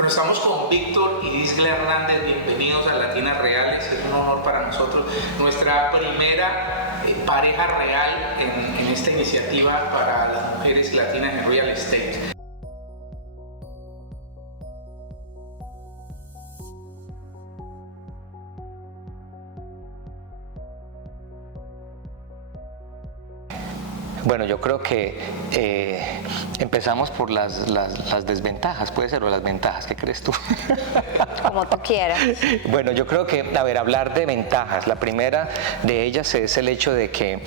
Bueno, estamos con Víctor y Disgla Hernández, bienvenidos a Latinas Reales, es un honor para nosotros, nuestra primera pareja real en esta iniciativa para las mujeres latinas en real estate. Bueno, yo creo que empezamos por las desventajas, puede ser, o las ventajas, ¿qué crees tú? Como tú quieras. Bueno, yo creo que, hablar de ventajas, la primera de ellas es el hecho de que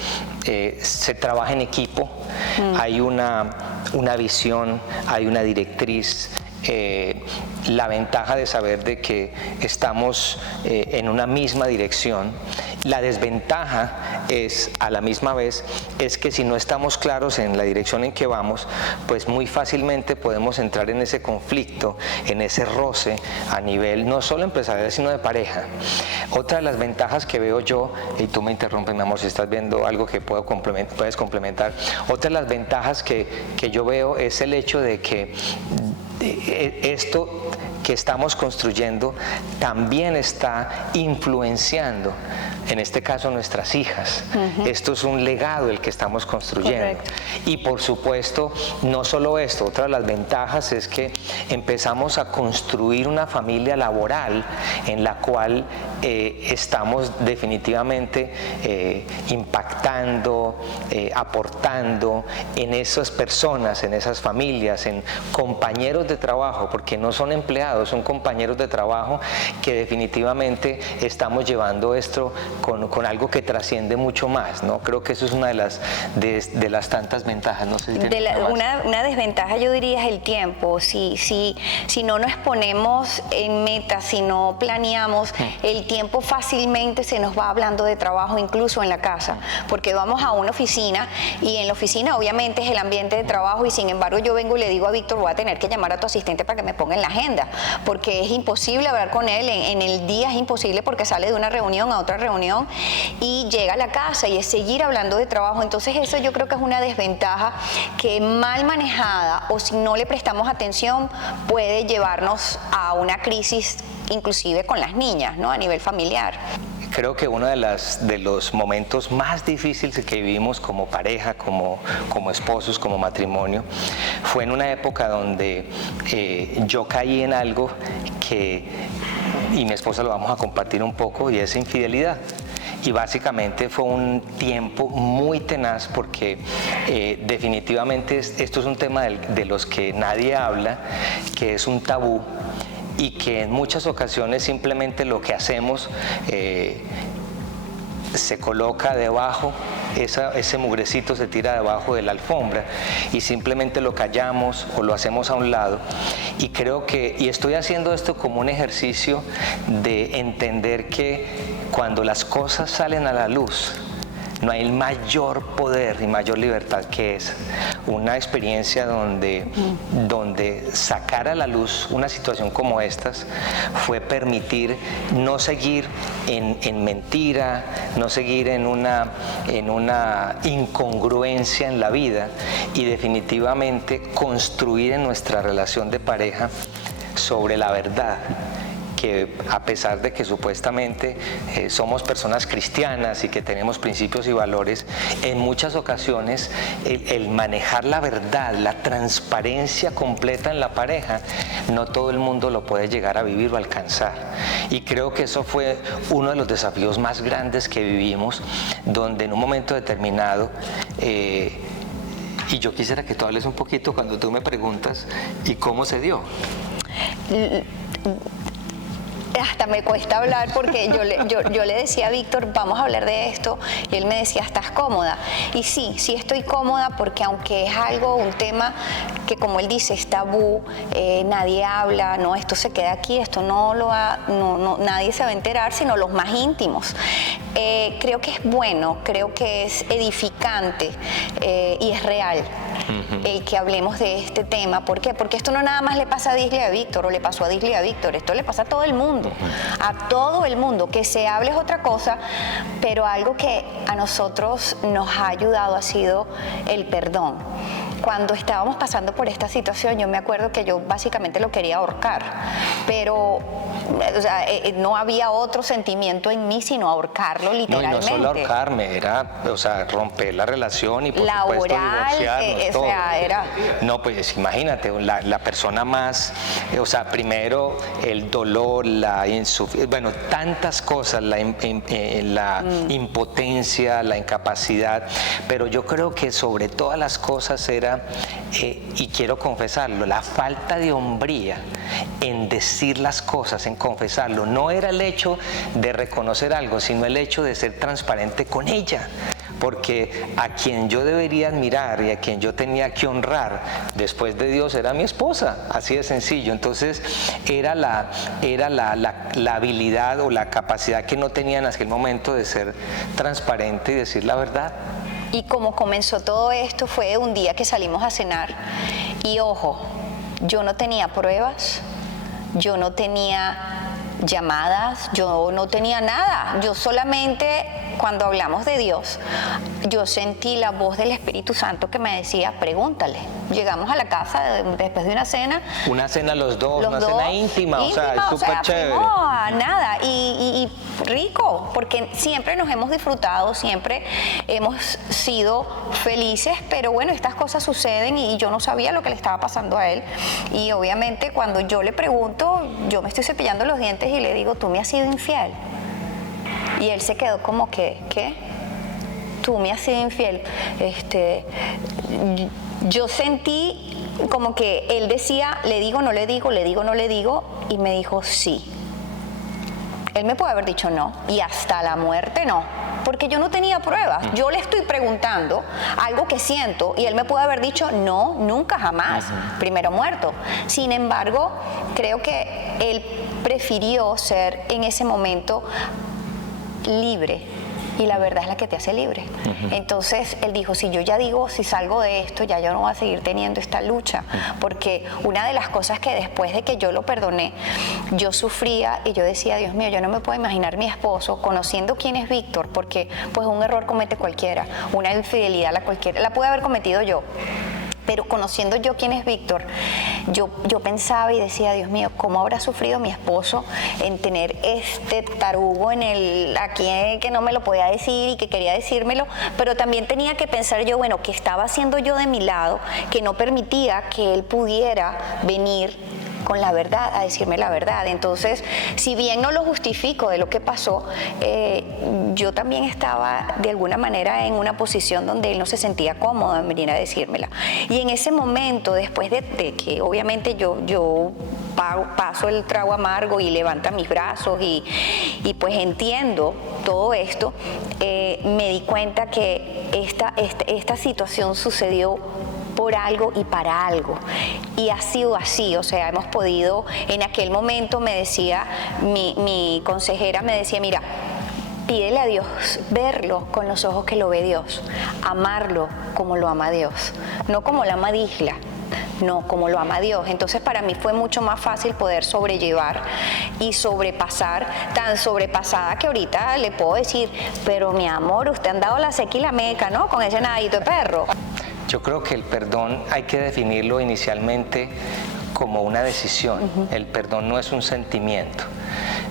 se trabaja en equipo, hay una visión, hay una directriz. La ventaja de saber de que estamos en una misma dirección. La desventaja es, a la misma vez, es que si no estamos claros en la dirección en que vamos, pues muy fácilmente podemos entrar en ese conflicto, en ese roce a nivel no solo empresarial, sino de pareja. Otra de las ventajas que veo yo, y tú me interrumpes, mi amor, si estás viendo algo que puedes complementar, otra de las ventajas que yo veo es el hecho de que esto que estamos construyendo también está influenciando, en este caso, nuestras hijas. Esto es un legado el que estamos construyendo. Correcto. Y por supuesto, no solo esto, otra de las ventajas es que empezamos a construir una familia laboral en la cual estamos definitivamente impactando, aportando en esas personas, en esas familias, en compañeros de trabajo, porque no son empleados, son compañeros de trabajo que definitivamente estamos llevando esto con algo que trasciende mucho más, ¿no? Creo que eso es una de las tantas ventajas. No sé si una desventaja, yo diría, es el tiempo. Si no nos ponemos en metas, si no planeamos, el tiempo fácilmente se nos va hablando de trabajo, incluso en la casa, porque vamos a una oficina y en la oficina obviamente es el ambiente de trabajo, y sin embargo yo vengo y le digo a Víctor, voy a tener que llamar a tu asistente para que me ponga en la agenda, porque es imposible hablar con él en el día, es imposible porque sale de una reunión a otra reunión y llega a la casa y es seguir hablando de trabajo. Entonces eso yo creo que es una desventaja que, mal manejada o si no le prestamos atención, puede llevarnos a una crisis inclusive con las niñas, ¿no? A nivel familiar. Creo que uno de los momentos más difíciles que vivimos como pareja, como esposos, como matrimonio, fue en una época donde yo caí en algo y mi esposa lo vamos a compartir un poco, y es infidelidad. Y básicamente fue un tiempo muy tenaz porque definitivamente esto es un tema de los que nadie habla, que es un tabú, y que en muchas ocasiones simplemente lo que hacemos se coloca debajo, ese mugrecito se tira debajo de la alfombra y simplemente lo callamos o lo hacemos a un lado. Y creo y estoy haciendo esto como un ejercicio de entender que cuando las cosas salen a la luz, no hay mayor poder y mayor libertad que esa. Una experiencia donde sacar a la luz una situación como estas fue permitir no seguir en mentira, no seguir en una incongruencia en la vida, y definitivamente construir en nuestra relación de pareja sobre la verdad. Que a pesar de que supuestamente somos personas cristianas y que tenemos principios y valores, en muchas ocasiones el manejar la verdad, la transparencia completa en la pareja, no todo el mundo lo puede llegar a vivir o alcanzar. Y creo que eso fue uno de los desafíos más grandes que vivimos, donde en un momento determinado, y yo quisiera que tú hables un poquito cuando tú me preguntas, ¿y cómo se dio? Hasta me cuesta hablar porque yo le decía a Víctor, vamos a hablar de esto, y él me decía, ¿estás cómoda? Y sí estoy cómoda, porque aunque es un tema que, como él dice, es tabú, nadie habla, no, esto se queda aquí, esto nadie se va a enterar, sino los más íntimos. Creo que es bueno, creo que es edificante y es real el que hablemos de este tema. ¿Por qué? Porque esto no nada más le pasa a Disgla y a Víctor, o le pasó a Disgla y a Víctor, esto le pasa a todo el mundo, a todo el mundo. Que se hable es otra cosa, pero algo que a nosotros nos ha ayudado ha sido el perdón. cuando estábamos pasando por esta situación, yo me acuerdo que yo básicamente lo quería ahorcar, pero o sea, no había otro sentimiento en mí sino ahorcarlo No, y literalmente. no solo ahorcarme, era, o sea, romper la relación y por supuesto divorciarnos, o todo. sea, era... No, pues imagínate, la persona más, o sea, primero el dolor, la insuficiencia, bueno, tantas cosas, la impotencia, la incapacidad, pero yo creo que sobre todas las cosas era, y quiero confesarlo, la falta de hombría en decir las cosas, en confesarlo. No era el hecho de reconocer algo, sino el hecho de ser transparente con ella. Porque a quien yo debería admirar y a quien yo tenía que honrar después de Dios era mi esposa, así de sencillo. Entonces era la habilidad o la capacidad que no tenía en aquel momento de ser transparente y decir la verdad. Y como comenzó todo esto fue un día que salimos a cenar y ojo, yo no tenía pruebas, yo no tenía llamadas, yo no tenía nada, yo solamente cuando hablamos de Dios, yo sentí la voz del Espíritu Santo que me decía, pregúntale. Llegamos a la casa después de una cena. Una cena los dos, cena íntima, o sea, es súper chévere. No, nada, y rico, porque siempre nos hemos disfrutado, siempre hemos sido felices, pero bueno, estas cosas suceden y yo no sabía lo que le estaba pasando a él. Y obviamente cuando yo le pregunto, yo me estoy cepillando los dientes y le digo, ¿tú me has sido infiel? Y él se quedó como que, ¿qué? Tú me has sido infiel. Yo sentí como que él decía, le digo, no le digo, le digo, no le digo, y me dijo sí. Él me puede haber dicho no, y hasta la muerte no, porque yo no tenía pruebas. Yo le estoy preguntando algo que siento, y él me puede haber dicho no, nunca, jamás, primero muerto. Sin embargo, creo que él prefirió ser en ese momento libre, y la verdad es la que te hace libre. Entonces él dijo, si yo ya digo, si salgo de esto, ya yo no voy a seguir teniendo esta lucha, porque una de las cosas que después de que yo lo perdoné, yo sufría y yo decía, Dios mío, yo no me puedo imaginar mi esposo conociendo quién es Víctor, porque pues un error comete cualquiera, una infidelidad la pude haber cometido yo. Pero conociendo yo quién es Víctor, yo pensaba y decía, Dios mío, ¿cómo habrá sufrido mi esposo en tener este tarugo aquí que no me lo podía decir y que quería decírmelo? Pero también tenía que pensar yo, bueno, ¿qué estaba haciendo yo de mi lado que no permitía que él pudiera venir con la verdad, a decirme la verdad? Entonces, si bien no lo justifico de lo que pasó, yo también estaba de alguna manera en una posición donde él no se sentía cómodo en venir a decírmela. Y en ese momento, después de que obviamente yo paso el trago amargo y levanta mis brazos y pues entiendo todo esto, me di cuenta que esta situación sucedió por algo y para algo, y ha sido así. O sea, hemos podido, en aquel momento me decía, mi consejera me decía, mira, pídele a Dios verlo con los ojos que lo ve Dios, amarlo como lo ama Dios, no como lo ama Disla, no, como lo ama Dios. Entonces para mí fue mucho más fácil poder sobrellevar y sobrepasar, tan sobrepasada que ahorita le puedo decir, pero mi amor, usted ha andado la seca y la meca, ¿no? Con ese nadito de perro. Yo creo que el perdón hay que definirlo inicialmente como una decisión. El perdón no es un sentimiento.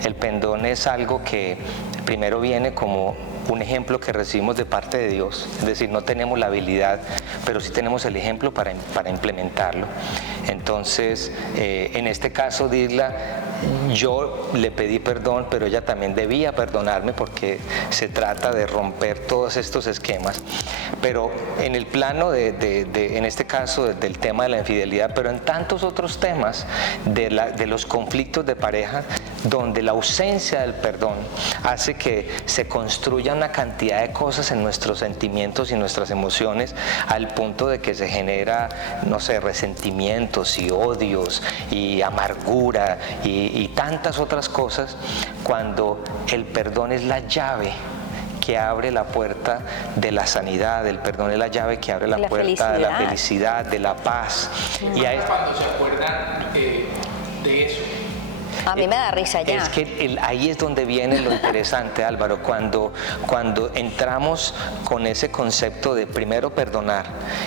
El perdón es algo que primero viene como un ejemplo que recibimos de parte de Dios, es decir, no tenemos la habilidad, pero sí tenemos el ejemplo para implementarlo. Entonces, en este caso, Disla, yo le pedí perdón, pero ella también debía perdonarme porque se trata de romper todos estos esquemas. Pero en el plano en este caso, del tema de la infidelidad, pero en tantos otros temas de los conflictos de pareja, donde la ausencia del perdón hace que se construya una cantidad de cosas en nuestros sentimientos y nuestras emociones, al punto de que se genera, no sé, resentimientos y odios y amargura y tantas otras cosas, cuando el perdón es la llave que abre la puerta de la sanidad. El perdón es la llave que abre la puerta de la felicidad, de la paz. Y ahí cuando se acuerdan de eso, A mí me da risa ya. Es que ahí es donde viene lo interesante, Álvaro, cuando entramos con ese concepto de primero perdonar,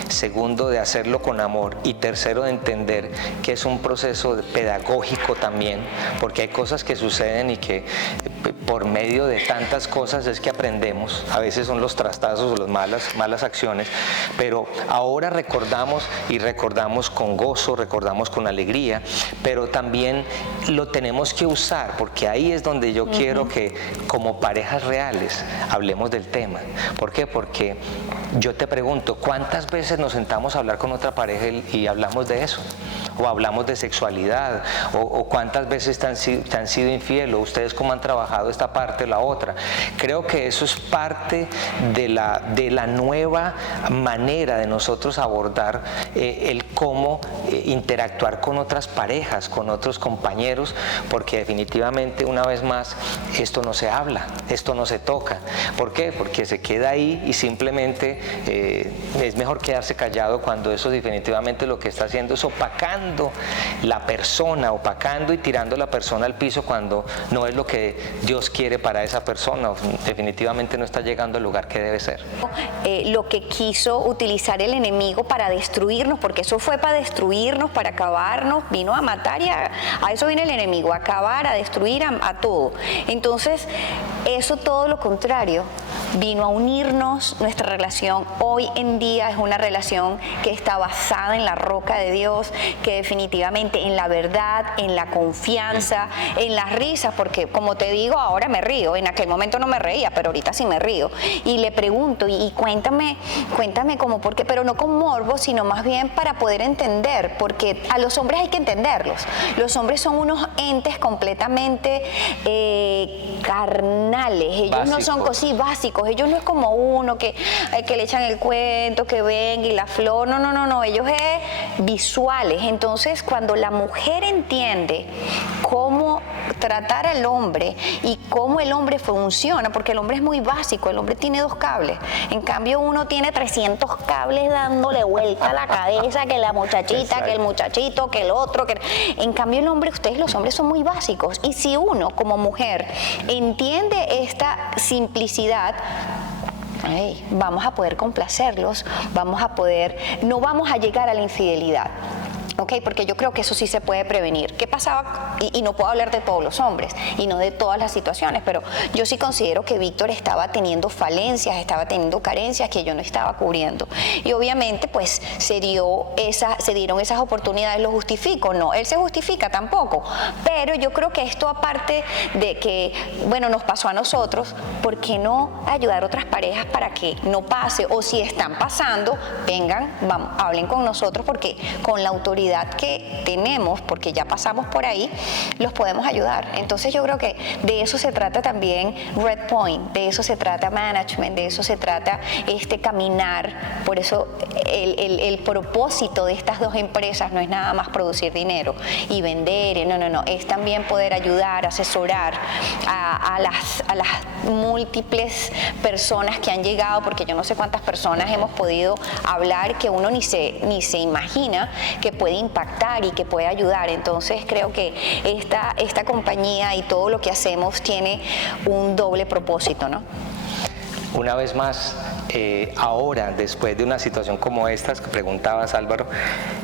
segundo de hacerlo con amor y tercero de entender que es un proceso pedagógico también, porque hay cosas que suceden y que por medio de tantas cosas es que aprendemos. A veces son los trastazos o las malas acciones, pero ahora recordamos y recordamos con gozo, recordamos con alegría, pero también lo tenemos que usar, porque ahí es donde yo quiero que como parejas reales hablemos del tema. ¿Por qué? Porque yo te pregunto, ¿cuántas veces nos sentamos a hablar con otra pareja y hablamos de eso? O hablamos de sexualidad, o cuántas veces te han sido infiel, o ustedes cómo han trabajado esta parte o la otra. Creo que eso es parte de la nueva manera de nosotros abordar el cómo interactuar con otras parejas, con otros compañeros, porque definitivamente, una vez más, esto no se habla, esto no se toca. ¿Por qué? Porque se queda ahí y simplemente es mejor quedarse callado cuando eso definitivamente lo que está haciendo es opacando la persona, opacando y tirando a la persona al piso cuando no es lo que Dios quiere para esa persona. Definitivamente no está llegando al lugar que debe ser. Lo que quiso utilizar el enemigo para destruirnos, porque eso fue para destruirnos, para acabarnos, vino a matar y a eso vino el enemigo, a acabar, a destruir, a todo. Entonces, eso todo lo contrario, vino a unirnos. Nuestra relación hoy en día es una relación que está basada en la roca de Dios, que definitivamente en la verdad, en la confianza, en las risas, porque como te digo, ahora me río, en aquel momento no me reía, pero ahorita sí me río. Y le pregunto, y cuéntame como por qué, pero no con morbo, sino más bien para poder entender, porque a los hombres hay que entenderlos. Los hombres son unos entes completamente carnales, ellos básicos. No son cosas básicos, ellos no es como uno que le echan el cuento, que venga y la flor, no, ellos es visuales. Entonces, cuando la mujer entiende cómo tratar al hombre y cómo el hombre funciona, porque el hombre es muy básico, el hombre tiene 2 cables, en cambio uno tiene 300 cables dándole vuelta a la cabeza, que la muchachita, exacto, que el muchachito, que el otro, en cambio el hombre, los hombres son muy básicos, y si uno como mujer entiende esta simplicidad, vamos a poder complacerlos, no vamos a llegar a la infidelidad. Porque yo creo que eso sí se puede prevenir. ¿Qué pasaba? Y no puedo hablar de todos los hombres y no de todas las situaciones, pero yo sí considero que Víctor estaba teniendo falencias, estaba teniendo carencias que yo no estaba cubriendo. Y obviamente pues se dieron esas oportunidades. ¿Lo justifico? No, él se justifica tampoco. Pero yo creo que esto, aparte de que, nos pasó a nosotros, ¿por qué no ayudar a otras parejas para que no pase? O si están pasando, vengan, hablen con nosotros, porque con la autoridad que tenemos, porque ya pasamos por ahí, los podemos ayudar. Entonces yo creo que de eso se trata también Red Point, de eso se trata management, de eso se trata caminar. Por eso el propósito de estas 2 empresas no es nada más producir dinero y vender, no, es también poder ayudar, asesorar a las múltiples personas que han llegado, porque yo no sé cuántas personas hemos podido hablar que uno ni se imagina que puede impactar y que puede ayudar. Entonces creo que esta compañía y todo lo que hacemos tiene un doble propósito, ¿no? Una vez más, ahora, después de una situación como esta que preguntabas, Álvaro,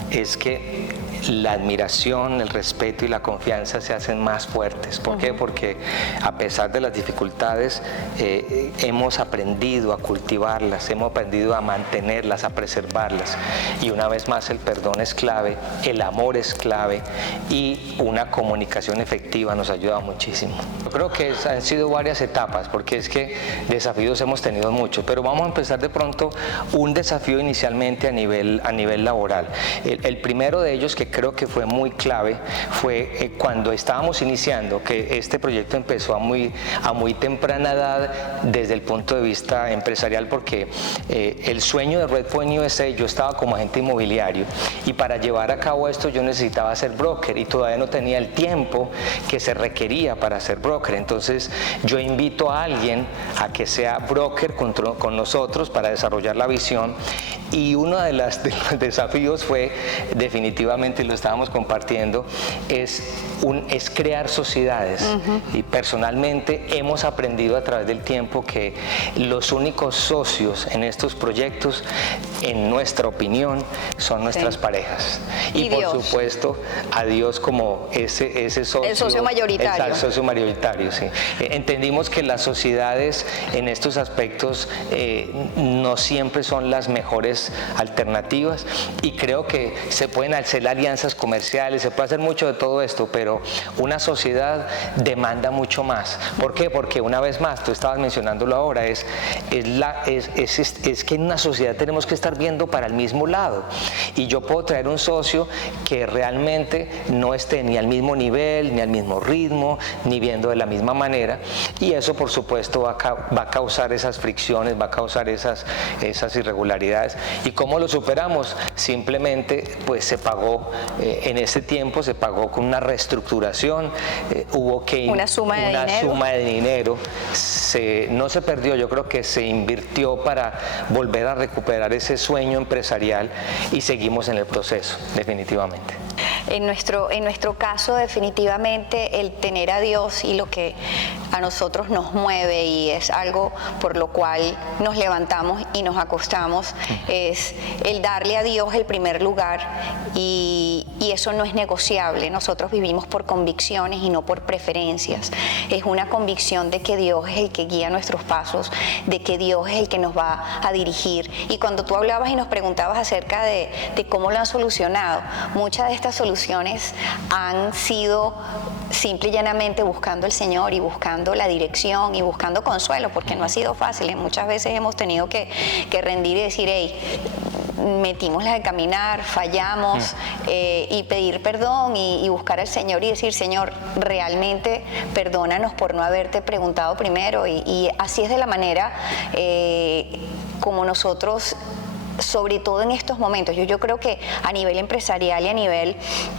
es que la admiración, el respeto y la confianza se hacen más fuertes. ¿Por qué? Porque a pesar de las dificultades, hemos aprendido a cultivarlas, hemos aprendido a mantenerlas, a preservarlas. Y una vez más, el perdón es clave, el amor es clave, y una comunicación efectiva nos ayuda muchísimo. Yo creo que han sido varias etapas, porque es que desafíos hemos tenido muchos, pero vamos a empezar de pronto un desafío inicialmente a nivel laboral. El primero de ellos, que creo que fue muy clave, fue cuando estábamos iniciando, que este proyecto empezó a muy temprana edad desde el punto de vista empresarial, porque el sueño de Red Point USA, yo estaba como agente inmobiliario, y para llevar a cabo esto yo necesitaba ser broker y todavía no tenía el tiempo que se requería para ser broker. Entonces yo invito a alguien a que sea broker con nosotros para desarrollar la visión, y uno de los desafíos fue definitivamente y lo estábamos compartiendo, es crear sociedades. Y personalmente hemos aprendido a través del tiempo que los únicos socios en estos proyectos, en nuestra opinión, son nuestras parejas. Y por Dios. Supuesto, a Dios como ese socio. El socio mayoritario. Exacto, socio mayoritario, sí. Entendimos que las sociedades en estos aspectos no siempre son las mejores alternativas, y creo que se pueden hacer alianzas comerciales, se puede hacer mucho de todo esto, pero una sociedad demanda mucho más. ¿Por qué? Porque una vez más, tú estabas mencionándolo ahora, es que en una sociedad tenemos que estar viendo para el mismo lado, y yo puedo traer un socio que realmente no esté ni al mismo nivel, ni al mismo ritmo, ni viendo de la misma manera, y eso por supuesto va a causar esas fricciones, va a causar esas irregularidades. ¿Y cómo lo superamos? Simplemente pues se pagó, en ese tiempo se pagó con una reestructuración, hubo que una suma de dinero. No se perdió, yo creo que se invirtió para volver a recuperar ese sueño empresarial, y seguimos en el proceso, definitivamente. En nuestro caso, definitivamente, el tener a Dios y lo que a nosotros nos mueve, y es algo por lo cual nos levantamos y nos acostamos, es el darle a Dios el primer lugar, y eso no es negociable. Nosotros vivimos por convicciones y no por preferencias. Es una convicción de que Dios es el que guía nuestros pasos, de que Dios es el que nos va a dirigir. Y cuando tú hablabas y nos preguntabas acerca de cómo lo han solucionado, muchas de estas soluciones han sido simple y llanamente buscando el Señor, y buscando la dirección, y buscando consuelo, porque no ha sido fácil. Muchas veces hemos tenido que rendir y decir, hey, metimos la de caminar, fallamos, y pedir perdón, y buscar al Señor y decir, Señor, realmente perdónanos por no haberte preguntado primero, y así es de la manera como nosotros, sobre todo en estos momentos, yo creo que a nivel empresarial y a nivel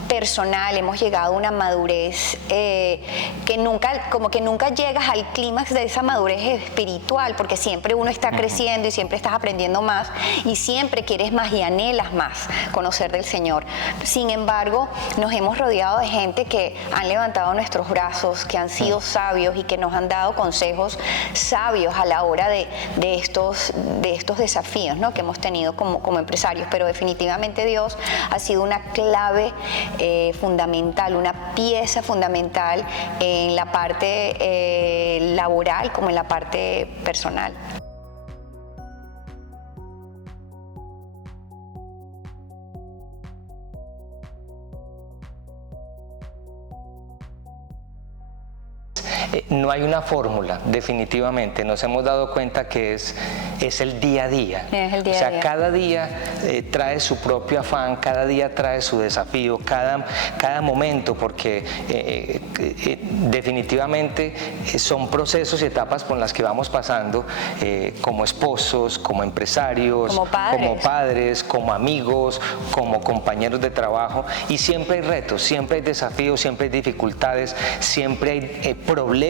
personal hemos llegado a una madurez que nunca llegas al clímax de esa madurez espiritual, porque siempre uno está creciendo y siempre estás aprendiendo más, y siempre quieres más y anhelas más conocer del Señor. Sin embargo, nos hemos rodeado de gente que han levantado nuestros brazos, que han sido sabios y que nos han dado consejos sabios a la hora de estos desafíos, ¿no?, que hemos tenido como empresarios. Pero definitivamente Dios ha sido una clave fundamental, una pieza fundamental en la parte laboral como en la parte personal. No hay una fórmula, definitivamente. Nos hemos dado cuenta que es el día a día. Es el día o sea, a día. cada día trae su propio afán, cada día trae su desafío, cada momento, porque definitivamente son procesos y etapas por las que vamos pasando, como esposos, como empresarios, como padres, como amigos, como compañeros de trabajo, y siempre hay retos, siempre hay desafíos, siempre hay dificultades, siempre hay problemas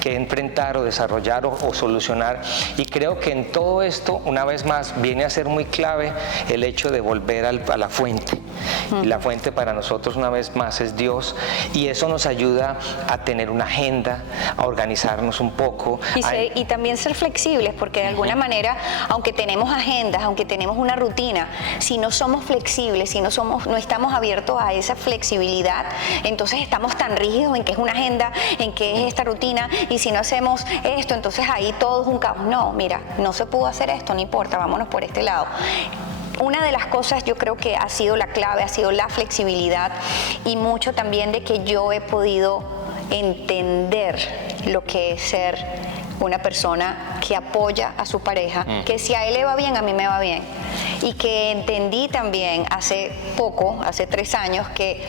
que enfrentar o desarrollar o solucionar. Y creo que en todo esto, una vez más, viene a ser muy clave el hecho de volver a la fuente. Y la fuente para nosotros, una vez más, es Dios, y eso nos ayuda a tener una agenda, a organizarnos un poco. Y también ser flexibles, porque de alguna manera, aunque tenemos agendas, aunque tenemos una rutina, si no somos flexibles, si no estamos abiertos a esa flexibilidad, entonces estamos tan rígidos en que es una agenda, en que es esta rutina, y si no hacemos esto, entonces ahí todo es un caos. No, mira, no se pudo hacer esto, no importa, vámonos por este lado. Una de las cosas, yo creo que ha sido la clave, ha sido la flexibilidad, y mucho también de que yo he podido entender lo que es ser una persona que apoya a su pareja, que si a él le va bien, a mí me va bien. Y que entendí también hace 3 años, que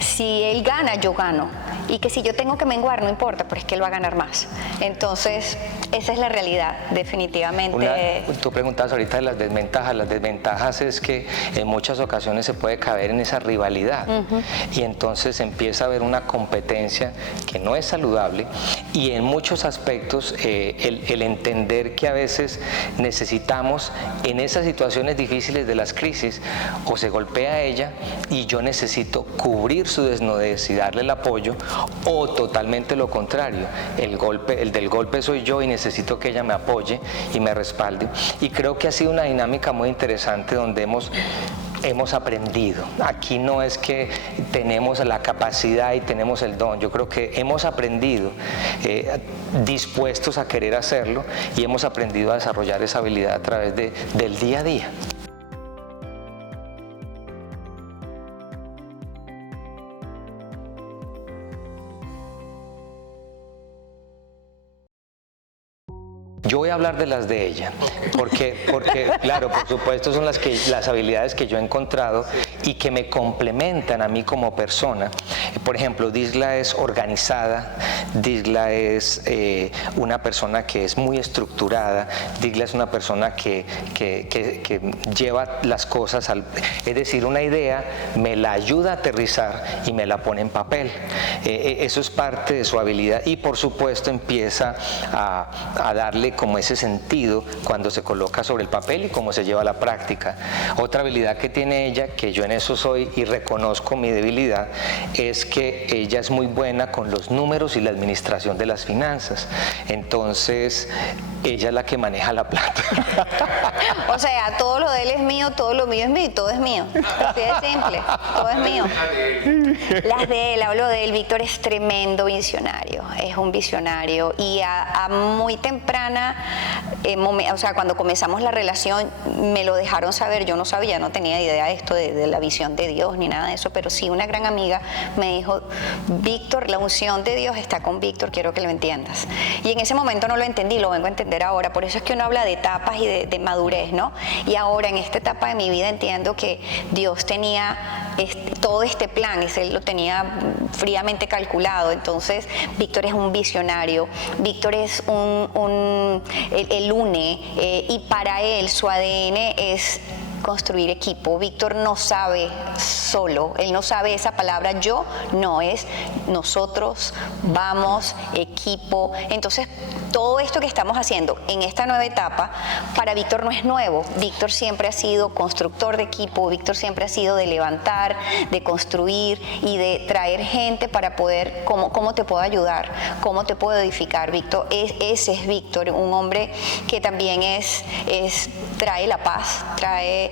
si él gana, yo gano. Y que si yo tengo que menguar, no importa, pero es que él va a ganar más. Entonces, esa es la realidad, definitivamente. Tú preguntabas ahorita de las desventajas. Las desventajas es que en muchas ocasiones se puede caer en esa rivalidad. Y entonces empieza a haber una competencia que no es saludable, y en muchos aspectos el entender que a veces necesitamos en esas situaciones difíciles de las crisis, o se golpea a ella y yo necesito cubrir su desnudez y darle el apoyo, o totalmente lo contrario, el del golpe soy yo y necesito que ella me apoye y me respalde. Y creo que ha sido una dinámica muy interesante donde hemos aprendido. Aquí no es que tenemos la capacidad y tenemos el don, yo creo que hemos aprendido, dispuestos a querer hacerlo, y hemos aprendido a desarrollar esa habilidad a través del día a día. Yo voy a hablar de las de ella, porque claro, por supuesto son las habilidades que yo he encontrado y que me complementan a mí como persona. Por ejemplo, Disla es organizada, Disla es una persona que es muy estructurada, Disla es una persona que lleva las cosas es decir, una idea me la ayuda a aterrizar y me la pone en papel. Eso es parte de su habilidad, y por supuesto empieza a darle como ese sentido cuando se coloca sobre el papel y cómo se lleva a la práctica. Otra habilidad que tiene ella, que yo en eso soy y reconozco mi debilidad, es que ella es muy buena con los números y la administración de las finanzas. Entonces, ella es la que maneja la plata. O sea, todo lo de él es mío, todo lo mío es mío y todo es mío. Así de simple, todo es mío. Las de él, hablo de él. Víctor es tremendo visionario, es un visionario, y a muy temprana, o sea, cuando comenzamos la relación me lo dejaron saber. Yo no sabía, no tenía idea de esto de la visión de Dios ni nada de eso, pero sí una gran amiga me dijo: Víctor, la unción de Dios está con Víctor, quiero que lo entiendas. Y en ese momento no lo entendí, lo vengo a entender ahora. Por eso es que uno habla de etapas y de madurez, ¿no? Y ahora en esta etapa de mi vida entiendo que Dios tenía todo este plan, y él lo tenía fríamente calculado. Entonces Víctor es un visionario, Víctor es él une, y para él su ADN es construir equipo. Víctor no sabe solo, él no sabe esa palabra yo, no, es nosotros, vamos, equipo. Entonces todo esto que estamos haciendo en esta nueva etapa, para Víctor no es nuevo. Víctor siempre ha sido constructor de equipo, Víctor siempre ha sido de levantar, de construir y de traer gente para poder, ¿cómo te puedo ayudar? ¿Cómo te puedo edificar? Víctor, ese es Víctor, un hombre que también trae la paz, trae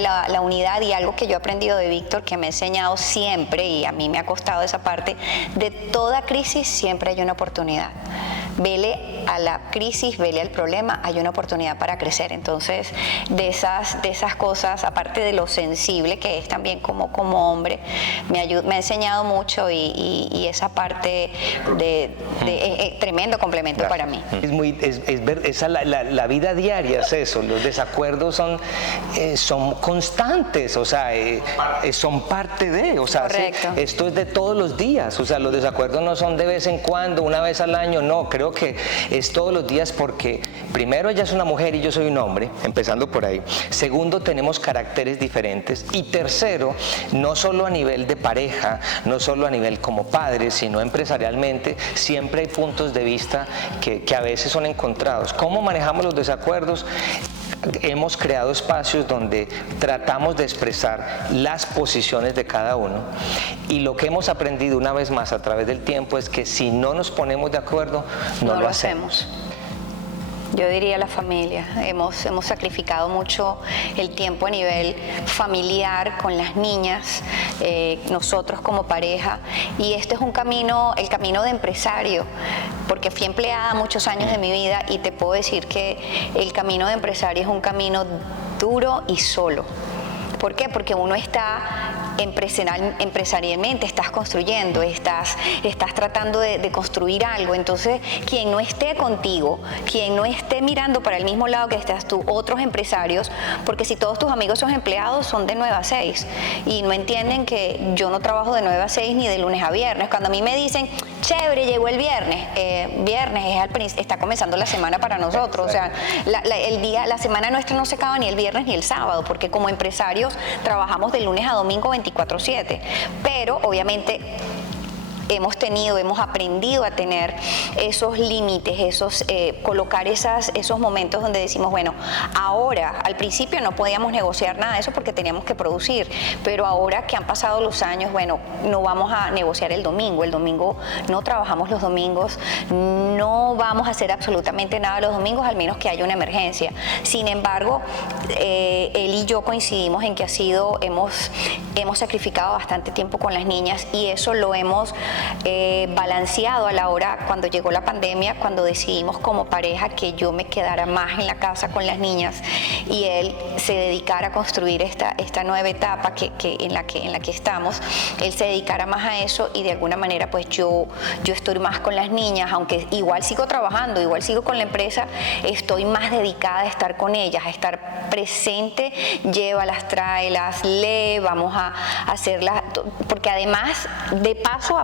la unidad. Y algo que yo he aprendido de Víctor, que me ha enseñado siempre, y a mí me ha costado esa parte, de toda crisis siempre hay una oportunidad. Vele a la crisis, vele al problema, hay una oportunidad para crecer. Entonces, de esas cosas, aparte de lo sensible que es también como hombre, me ha enseñado mucho, y esa parte de tremendo complemento para mí. La vida diaria es eso, los desacuerdos son constantes, o sea, son parte de, o sea, esto es de todos los días, o sea, los desacuerdos no son de vez en cuando, una vez al año, no, creo que es todos los días, porque primero ella es una mujer y yo soy un hombre, empezando por ahí. Segundo, tenemos caracteres diferentes. Y tercero, no solo a nivel de pareja, no solo a nivel como padres, sino empresarialmente, siempre hay puntos de vista que a veces son encontrados. ¿Cómo manejamos los desacuerdos? Hemos creado espacios donde tratamos de expresar las posiciones de cada uno, y lo que hemos aprendido una vez más a través del tiempo es que si no nos ponemos de acuerdo, no lo hacemos. Yo diría la familia. Hemos sacrificado mucho el tiempo a nivel familiar con las niñas, nosotros como pareja, y este es el camino de empresario, porque fui empleada muchos años de mi vida, y te puedo decir que el camino de empresario es un camino duro y solo. ¿Por qué? Porque uno está empresarialmente, estás construyendo, estás tratando de construir algo. Entonces, quien no esté contigo, quien no esté mirando para el mismo lado que estás tú, otros empresarios, porque si todos tus amigos son empleados, son de 9 a 6, y no entienden que yo no trabajo de 9 a 6 ni de lunes a viernes. Cuando a mí me dicen, chévere, llegó el viernes, está comenzando la semana para nosotros, o sea, la semana nuestra no se acaba ni el viernes ni el sábado, porque como empresarios trabajamos de lunes a domingo 24/7, pero obviamente hemos aprendido a tener esos límites, colocar esos momentos donde decimos, bueno, ahora, al principio no podíamos negociar nada de eso porque teníamos que producir, pero ahora que han pasado los años, bueno, no vamos a negociar el domingo no trabajamos los domingos, no vamos a hacer absolutamente nada los domingos, al menos que haya una emergencia. Sin embargo, él y yo coincidimos en que hemos sacrificado bastante tiempo con las niñas y eso lo hemos balanceado a la hora cuando llegó la pandemia, cuando decidimos como pareja que yo me quedara más en la casa con las niñas y él se dedicara a construir esta nueva etapa en la que estamos. Él se dedicara más a eso y de alguna manera pues yo estoy más con las niñas, aunque igual sigo trabajando, igual sigo con la empresa, estoy más dedicada a estar con ellas, a estar presente, llévalas, tráelas, lee, vamos a hacerlas, porque además de paso,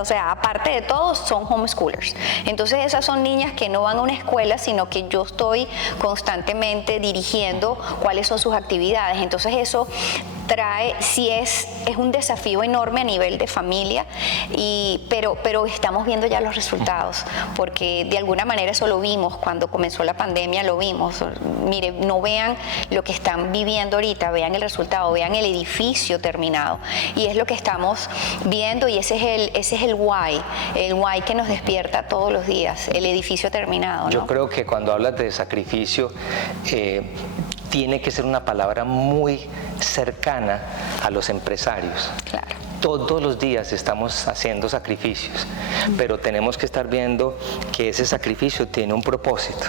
o sea, aparte de todo, son homeschoolers. Entonces esas son niñas que no van a una escuela, sino que yo estoy constantemente dirigiendo cuáles son sus actividades. Entonces eso trae, sí es un desafío enorme a nivel de familia, pero estamos viendo ya los resultados, porque de alguna manera eso lo vimos cuando comenzó la pandemia, lo vimos. Mire, no vean lo que están viviendo ahorita, vean el resultado, vean el edificio terminado, y es lo que estamos viendo, y ese es el why que nos despierta todos los días, el edificio terminado, ¿no? Yo creo que cuando hablas de sacrificio, tiene que ser una palabra muy cercana a los empresarios. Claro. Todos los días estamos haciendo sacrificios, pero tenemos que estar viendo que ese sacrificio tiene un propósito.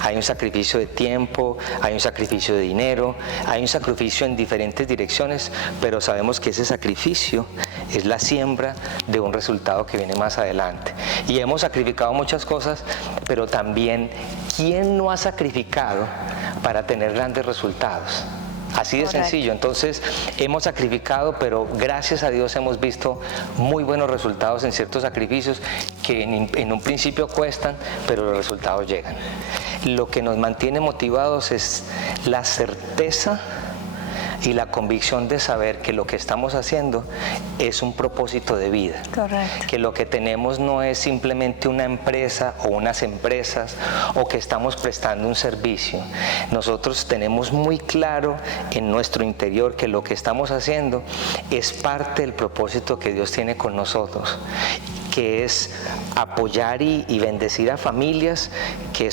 Hay un sacrificio de tiempo, hay un sacrificio de dinero, hay un sacrificio en diferentes direcciones, pero sabemos que ese sacrificio es la siembra de un resultado que viene más adelante. Y hemos sacrificado muchas cosas, pero también, ¿quién no ha sacrificado para tener grandes resultados? Así de Correcto. sencillo. Entonces hemos sacrificado, pero gracias a Dios hemos visto muy buenos resultados en ciertos sacrificios que en un principio cuestan, pero los resultados llegan. Lo que nos mantiene motivados es la certeza y la convicción de saber que lo que estamos haciendo es un propósito de vida. Correcto. Que lo que tenemos no es simplemente una empresa o unas empresas o que estamos prestando un servicio. Nosotros tenemos muy claro en nuestro interior que lo que estamos haciendo es parte del propósito que Dios tiene con nosotros, que es apoyar y bendecir a familias que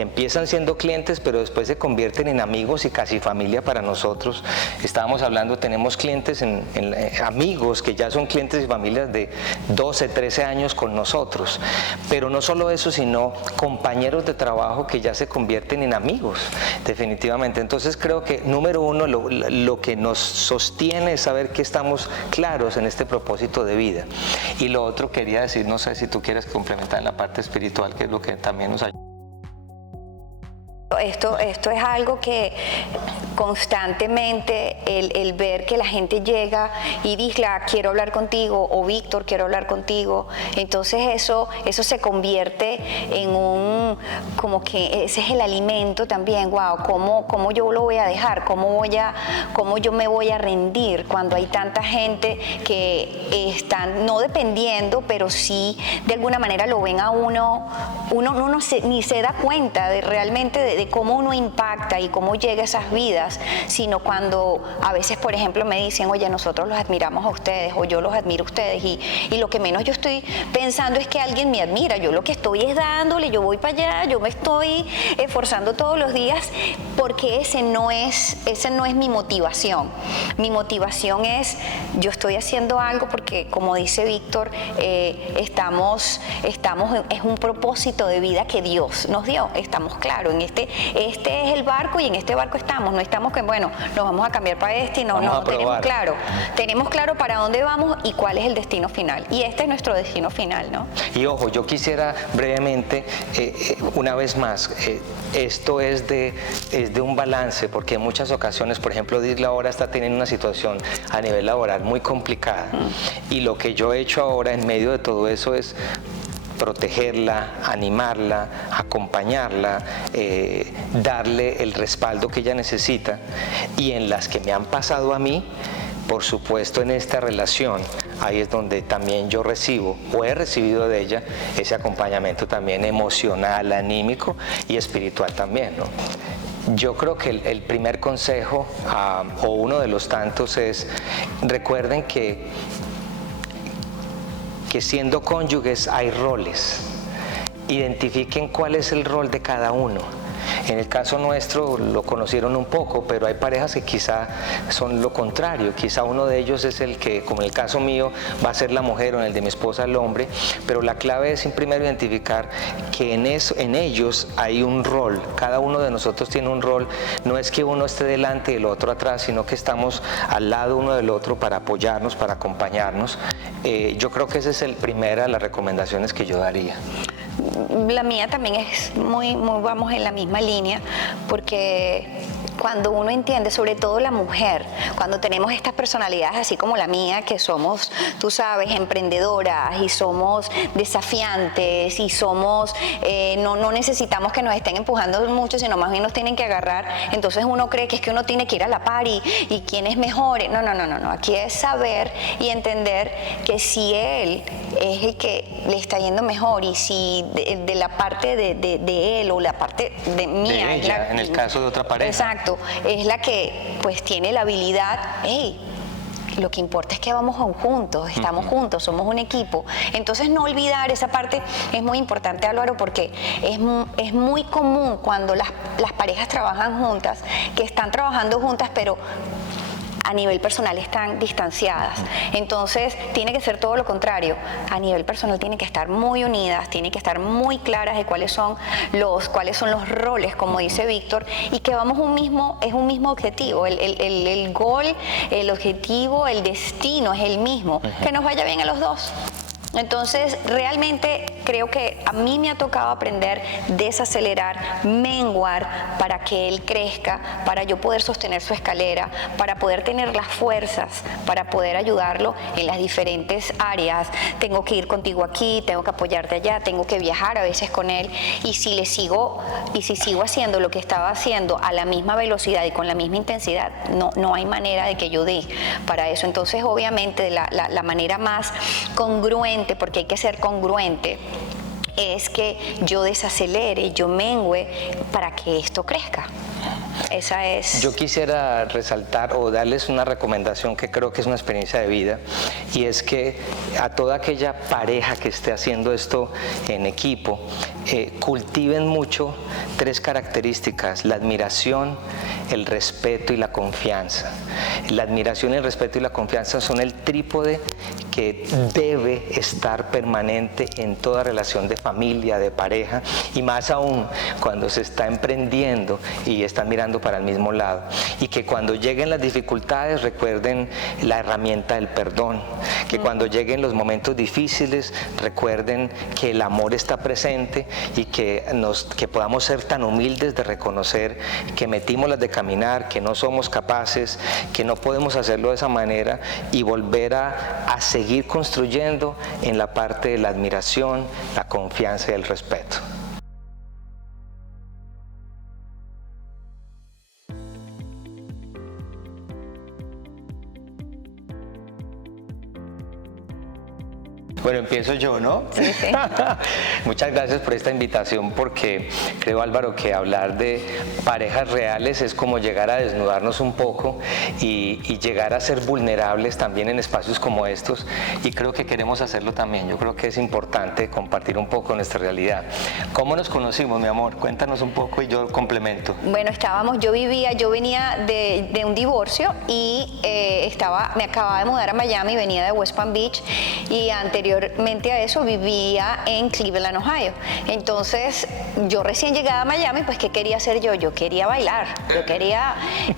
empiezan siendo clientes, pero después se convierten en amigos y casi familia para nosotros. Estábamos hablando, tenemos clientes, amigos que ya son clientes y familias de 12, 13 años con nosotros. Pero no solo eso, sino compañeros de trabajo que ya se convierten en amigos, definitivamente. Entonces creo que, número uno, lo que nos sostiene es saber que estamos claros en este propósito de vida. Y lo otro quería decir, no sé si tú quieres complementar en la parte espiritual, que es lo que también nos ayuda. Esto es algo que constantemente el ver que la gente llega y dice, quiero hablar contigo, o Víctor, quiero hablar contigo, entonces eso se convierte en como que ese es el alimento también. Wow, ¿cómo yo lo voy a dejar? ¿Cómo yo me voy a rendir cuando hay tanta gente que están no dependiendo, pero sí de alguna manera lo ven a uno ni se da cuenta de realmente de cómo uno impacta y cómo llega a esas vidas, sino cuando a veces, por ejemplo, me dicen, oye, nosotros los admiramos a ustedes, o yo los admiro a ustedes, y lo que menos yo estoy pensando es que alguien me admira. Yo lo que estoy es dándole, yo voy para allá, yo me estoy esforzando todos los días, porque ese no es mi motivación. Mi motivación es, yo estoy haciendo algo porque, como dice Víctor, es un propósito de vida que Dios nos dio. Estamos claros en este es el barco y en este barco estamos. No estamos que, bueno, nos vamos a cambiar para este y no tenemos claro para dónde vamos y cuál es el destino final. Y este es nuestro destino final, ¿no? Y ojo, yo quisiera brevemente, una vez más, esto es de un balance, porque en muchas ocasiones, por ejemplo, Disla ahora está teniendo una situación a nivel laboral muy complicada. Y lo que yo he hecho ahora en medio de todo eso es protegerla, animarla, acompañarla, darle el respaldo que ella necesita, y en las que me han pasado a mí, Por supuesto, en esta relación, ahí es donde también yo recibo, o he recibido de ella, ese acompañamiento también emocional, anímico y espiritual también, ¿no? Yo creo que el primer consejo, o uno de los tantos, es recuerden que siendo cónyuges hay roles. Identifiquen cuál es el rol de cada uno. En el caso nuestro lo conocieron un poco, pero hay parejas que quizá son lo contrario. Quizá uno de ellos es el que, como en el caso mío, va a ser la mujer, o en el de mi esposa el hombre. Pero la clave es primero identificar que en ellos hay un rol. Cada uno de nosotros tiene un rol. No es que uno esté delante y el otro atrás, sino que estamos al lado uno del otro para apoyarnos, para acompañarnos. Yo creo que esa es primera de las recomendaciones que yo daría. La mía también es muy vamos en la misma línea, porque cuando uno entiende, sobre todo la mujer, cuando tenemos estas personalidades así como la mía, que somos, tú sabes, emprendedoras y somos desafiantes y somos, no necesitamos que nos estén empujando mucho, sino más bien nos tienen que agarrar. Entonces uno cree que es que uno tiene que ir a la par y quién es mejor. No. Aquí es saber y entender que si él es el que le está yendo mejor y si de la parte de él o la parte de mía, de ella, en el caso de otra pareja. Exacto, es la que pues tiene la habilidad. Lo que importa es que vamos juntos, estamos juntos, somos un equipo. Entonces no olvidar esa parte es muy importante, Álvaro, porque es muy común cuando las parejas trabajan juntas, que están trabajando juntas, pero a nivel personal están distanciadas. Entonces tiene que ser todo lo contrario. A nivel personal tienen que estar muy unidas, tienen que estar muy claras de cuáles son los roles, como dice Víctor, y que vamos es un mismo objetivo. El gol, el objetivo, el destino es el mismo. Que nos vaya bien a los dos. Entonces, realmente creo que a mí me ha tocado aprender, desacelerar, menguar para que él crezca, para yo poder sostener su escalera, para poder tener las fuerzas, para poder ayudarlo en las diferentes áreas. Tengo que ir contigo aquí, tengo que apoyarte allá, tengo que viajar a veces con él, y si sigo haciendo lo que estaba haciendo a la misma velocidad y con la misma intensidad, no hay manera de que yo dé para eso. Entonces, obviamente, la manera más congruente, porque hay que ser congruente, es que yo desacelere, yo mengüe para que esto crezca. Esa es. Yo quisiera resaltar o darles una recomendación que creo que es una experiencia de vida, y es que a toda aquella pareja que esté haciendo esto en equipo, cultiven mucho 3 características: la admiración, el respeto y la confianza. La admiración, el respeto y la confianza son el trípode que debe estar permanente en toda relación de familia, de pareja, y más aún cuando se está emprendiendo y están mirando para el mismo lado. Y que cuando lleguen las dificultades recuerden la herramienta del perdón, que cuando lleguen los momentos difíciles recuerden que el amor está presente, y que podamos ser tan humildes de reconocer que metimos las de caminar, que no somos capaces, que no podemos hacerlo de esa manera, y volver a seguir construyendo en la parte de la admiración, la confianza y el respeto. Bueno, empiezo yo, ¿no? Sí, sí. Muchas gracias por esta invitación, porque creo, Álvaro, que hablar de parejas reales es como llegar a desnudarnos un poco y llegar a ser vulnerables también en espacios como estos, y creo que queremos hacerlo también. Yo creo que es importante compartir un poco nuestra realidad. ¿Cómo nos conocimos, mi amor? Cuéntanos un poco y yo complemento. Bueno, yo venía de un divorcio y me acababa de mudar a Miami, venía de West Palm Beach, y anteriormente a eso vivía en Cleveland, Ohio. Entonces, yo recién llegada a Miami, pues, ¿qué quería hacer yo? Yo quería bailar,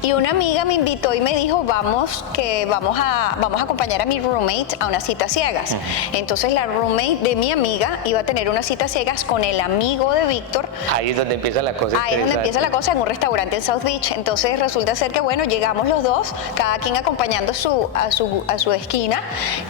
y una amiga me invitó y me dijo, vamos a acompañar a mi roommate a una cita ciegas. Entonces, la roommate de mi amiga iba a tener una cita ciegas con el amigo de Víctor. Ahí es donde empieza la cosa. Ahí es donde empieza la cosa, en un restaurante en South Beach. Entonces, resulta ser que, bueno, llegamos los dos, cada quien acompañando a su esquina,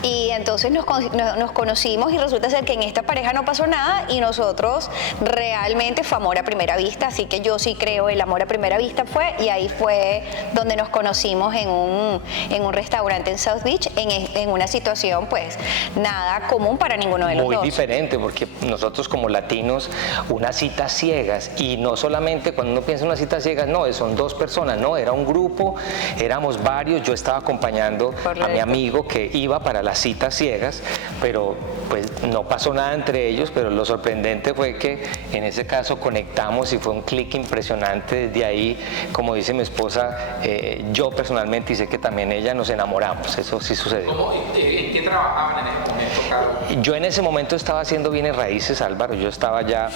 y entonces nos conocimos y resulta ser que en esta pareja no pasó nada y nosotros realmente fue amor a primera vista, así que yo sí creo el amor a primera vista fue, y ahí fue donde nos conocimos en un restaurante en South Beach, en una situación pues nada común para ninguno de los dos. Muy diferente, porque nosotros como latinos, unas citas ciegas, y no solamente cuando uno piensa en unas citas ciegas, no, son dos personas, no, era un grupo, éramos varios, yo estaba acompañando a mi amigo que iba para las citas ciegas, pero pues no pasó nada entre ellos, pero lo sorprendente fue que en ese caso conectamos y fue un clic impresionante. Desde ahí, como dice mi esposa, yo personalmente, y sé que también ella, nos enamoramos, eso sí sucedió. ¿En qué trabajaban en ese momento, Carlos? Yo en ese momento estaba haciendo bienes raíces, Álvaro, yo estaba ya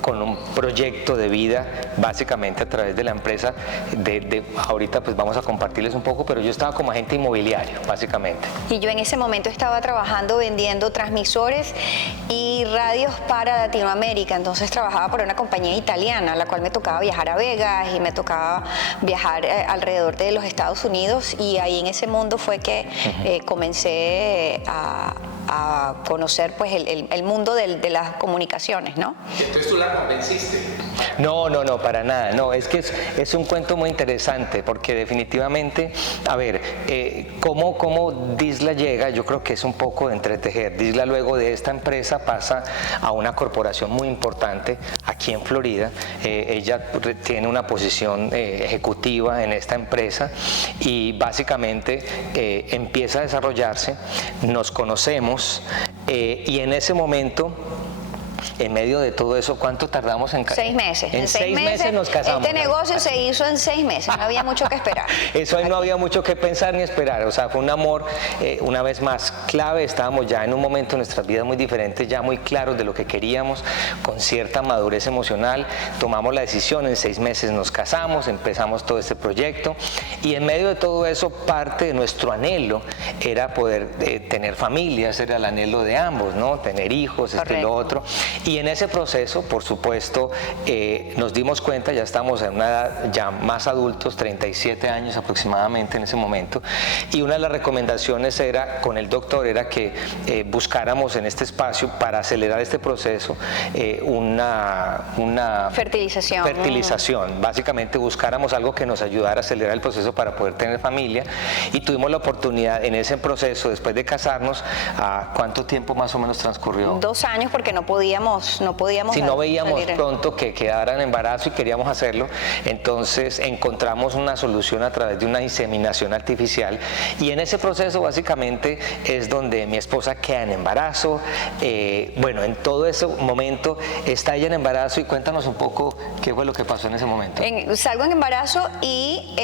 con un proyecto de vida, básicamente a través de la empresa, ahorita pues vamos a compartirles un poco, pero yo estaba como agente inmobiliario, básicamente. Y yo en ese momento estaba trabajando vendiendo transmisores y radios para Latinoamérica, entonces trabajaba para una compañía italiana, la cual me tocaba viajar a Vegas y me tocaba viajar alrededor de los Estados Unidos, y ahí en ese mundo fue que comencé a conocer pues el mundo de las comunicaciones, ¿no? Entonces tú la convenciste. No, para nada, no, es que es un cuento muy interesante, porque definitivamente, a ver, ¿cómo Disla llega? Yo creo que es un poco de entretejer. Disla luego de esta empresa pasa a una corporación muy importante aquí en Florida. Ella tiene una posición ejecutiva en esta empresa y básicamente empieza a desarrollarse, nos conocemos y en ese momento, en medio de todo eso, ¿cuánto tardamos en casarnos? 6 meses. En 6 meses nos casamos. Este negocio se hizo en 6 meses, no había mucho que esperar. Eso ahí no había mucho que pensar ni esperar, o sea, fue un amor, una vez más, clave. Estábamos ya en un momento de nuestras vidas muy diferentes, ya muy claros de lo que queríamos, con cierta madurez emocional, tomamos la decisión, en 6 meses nos casamos, empezamos todo este proyecto, y en medio de todo eso, parte de nuestro anhelo era poder tener familias, era el anhelo de ambos, ¿no? Tener hijos, esto y lo otro. Y en ese proceso, por supuesto, nos dimos cuenta, ya estamos en una edad ya más adultos, 37 años aproximadamente en ese momento, y una de las recomendaciones con el doctor era que buscáramos en este espacio, para acelerar este proceso, una fertilización. Básicamente buscáramos algo que nos ayudara a acelerar el proceso para poder tener familia, y tuvimos la oportunidad en ese proceso, después de casarnos, ¿cuánto tiempo más o menos transcurrió? 2 años, porque no podíamos si no veíamos salir. Pronto que quedara en embarazo y queríamos hacerlo, entonces encontramos una solución a través de una inseminación artificial, y en ese proceso básicamente es donde mi esposa queda en embarazo. Bueno, en todo ese momento está ella en embarazo, y cuéntanos un poco qué fue lo que pasó en ese momento. Salgo en embarazo y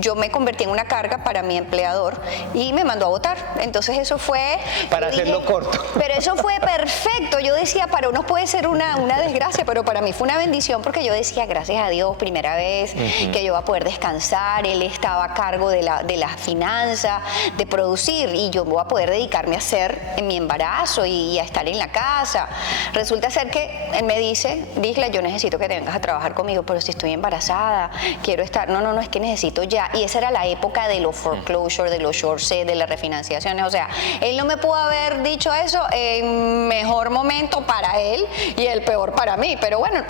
yo me convertí en una carga para mi empleador y me mandó a votar. Entonces eso fue... Para hacerlo corto. Pero eso fue perfecto. Yo decía, para unos puede ser una desgracia, pero para mí fue una bendición, porque yo decía, gracias a Dios, primera vez que yo iba a poder descansar. Él estaba a cargo de la finanza, de producir, y yo voy a poder dedicarme a hacer en mi embarazo y a estar en la casa. Resulta ser que él me dice, Disla, yo necesito que te vengas a trabajar conmigo, pero si estoy embarazada, quiero estar... No, es que necesito ya. Y esa era la época de los foreclosure, de los short sale, de las refinanciaciones. O sea, él no me pudo haber dicho eso en mejor momento para él y el peor para mí, pero bueno,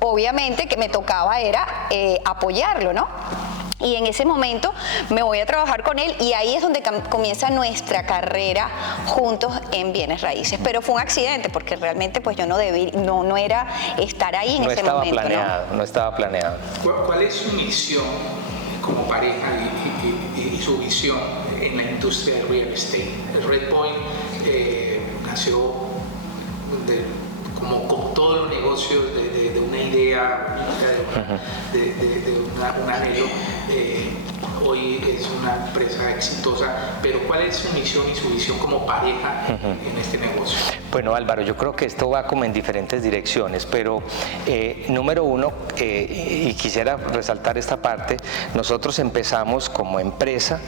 obviamente que me tocaba era apoyarlo, ¿no? Y en ese momento me voy a trabajar con él, y ahí es donde comienza nuestra carrera juntos en bienes raíces. Pero fue un accidente, porque realmente pues yo no era estar ahí en ese momento. No estaba planeado. ¿Cuál es su misión como pareja y su visión en la industria del real estate? El Red Point nació como todos los negocios de una idea, de un anhelo. Hoy es una empresa exitosa, pero ¿cuál es su misión y su visión como pareja en este negocio? Bueno, Álvaro, yo creo que esto va como en diferentes direcciones, pero número uno, y quisiera resaltar esta parte, nosotros empezamos como empresa,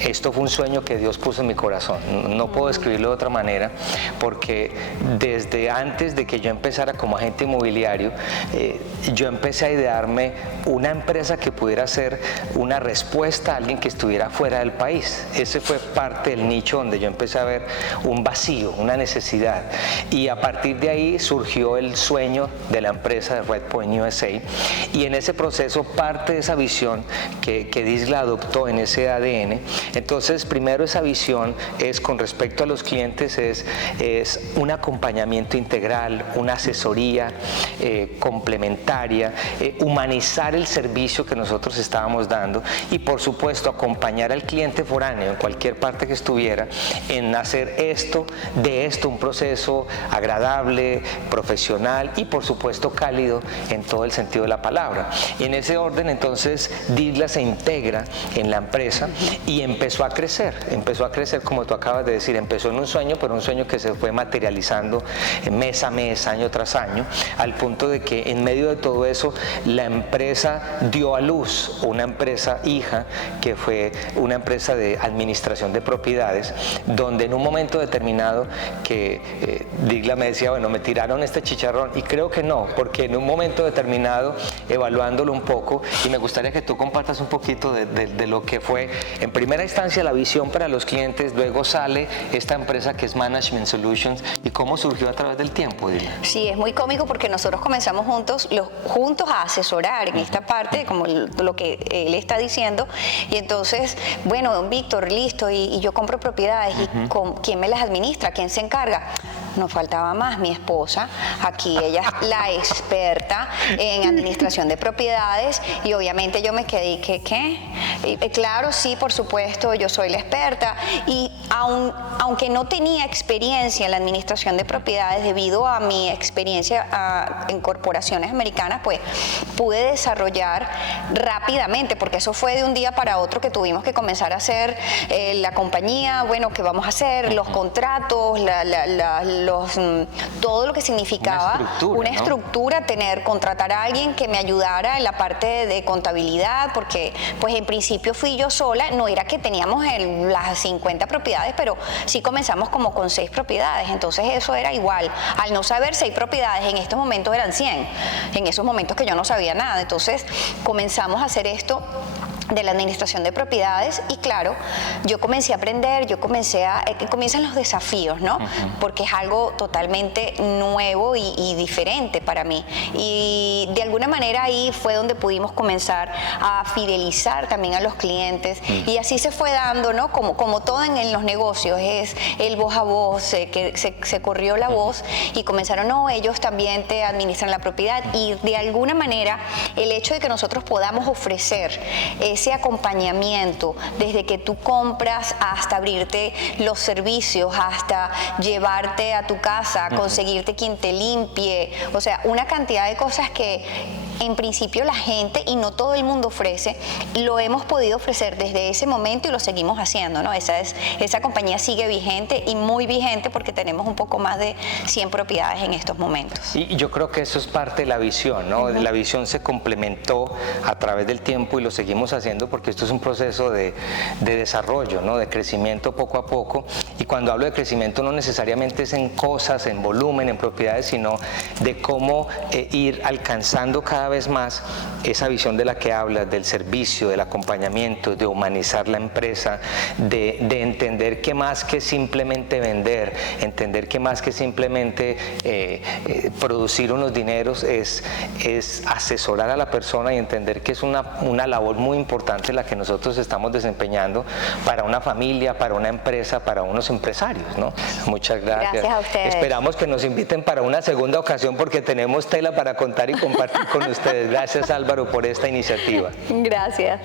esto fue un sueño que Dios puso en mi corazón, no puedo describirlo de otra manera, porque desde antes de que yo empezara como agente inmobiliario, yo empecé a idearme una empresa que pudiera ser una respuesta a alguien que estuviera fuera del país. Ese fue parte del nicho donde yo empecé a ver un vacío, una necesidad, y a partir de ahí surgió el sueño de la empresa de RedPoint USA, y en ese proceso parte de esa visión que Disla adoptó en ese ADN. Entonces, primero, esa visión es con respecto a los clientes, es un acompañamiento integral, una asesoría complementaria, humanizar el servicio que nosotros estábamos dando, y por supuesto acompañar al cliente foráneo en cualquier parte que estuviera en hacer de esto un proceso agradable, profesional y por supuesto cálido en todo el sentido de la palabra. Y en ese orden entonces Disla se integra en la empresa y empezó a crecer como tú acabas de decir, empezó en un sueño, pero un sueño que se fue materializando mes a mes, año tras año, al punto de que en medio de todo eso la empresa dio a luz una empresa hija que fue una empresa de administración de propiedades, donde en un momento determinado que Disla me decía, bueno, me tiraron este chicharrón, y creo que no, porque en un momento determinado, evaluándolo un poco, y me gustaría que tú compartas un poquito de lo que fue en primera instancia la visión para los clientes, luego sale esta empresa que es Management Solutions, y cómo surgió a través del tiempo, Disla. Sí, es muy cómico porque nosotros comenzamos juntos a asesorar en esta parte, como lo que él está diciendo, y entonces, bueno, don Víctor, listo, y yo compro propiedades, y ¿quién me las administra? ¿Quién se encarga? Nos faltaba más, mi esposa, aquí ella es la experta en administración de propiedades, y obviamente yo me quedé, ¿qué? Claro, sí, por supuesto, yo soy la experta, y aunque no tenía experiencia en la administración de propiedades debido a mi experiencia en corporaciones americanas, pues pude desarrollar rápidamente, porque eso fue de un día para otro que tuvimos que comenzar a hacer la compañía, bueno, ¿qué vamos a hacer? Los contratos, todo lo que significaba una estructura, contratar a alguien que me ayudara en la parte de contabilidad, porque pues en principio fui yo sola, no era que teníamos las 50 propiedades, pero sí comenzamos como con 6 propiedades, entonces eso era igual, al no saber 6 propiedades, en estos momentos eran 100, en esos momentos que yo no sabía nada, entonces comenzamos a hacer esto de la administración de propiedades, y claro, yo comencé a aprender, comienzan los desafíos, ¿no? Porque es algo totalmente nuevo y diferente para mí, y de alguna manera ahí fue donde pudimos comenzar a fidelizar también a los clientes, y así se fue dando, ¿no? Como todo en los negocios, es el voz a voz, que se corrió la voz, y comenzaron, no, ellos también te administran la propiedad, y de alguna manera el hecho de que nosotros podamos ofrecer ese acompañamiento, desde que tú compras hasta abrirte los servicios, hasta llevarte a tu casa, conseguirte quien te limpie, o sea, una cantidad de cosas que en principio la gente, y no todo el mundo ofrece, lo hemos podido ofrecer desde ese momento y lo seguimos haciendo, ¿no? Esa compañía sigue vigente, y muy vigente, porque tenemos un poco más de 100 propiedades en estos momentos. Y yo creo que eso es parte de la visión, ¿no? La visión se complementó a través del tiempo, y lo seguimos haciendo porque esto es un proceso de desarrollo, ¿no? De crecimiento poco a poco, y cuando hablo de crecimiento no necesariamente es en cosas, en volumen, en propiedades, sino de cómo ir alcanzando cada vez más esa visión de la que hablas, del servicio, del acompañamiento, de humanizar la empresa, de entender que más que simplemente vender, entender que más que simplemente producir unos dineros es asesorar a la persona, y entender que es una labor muy importante la que nosotros estamos desempeñando para una familia, para una empresa, para unos empresarios, ¿no? Muchas gracias. Gracias a ustedes. Esperamos que nos inviten para una segunda ocasión, porque tenemos tela para contar y compartir con ustedes. Gracias, Álvaro, por esta iniciativa. Gracias.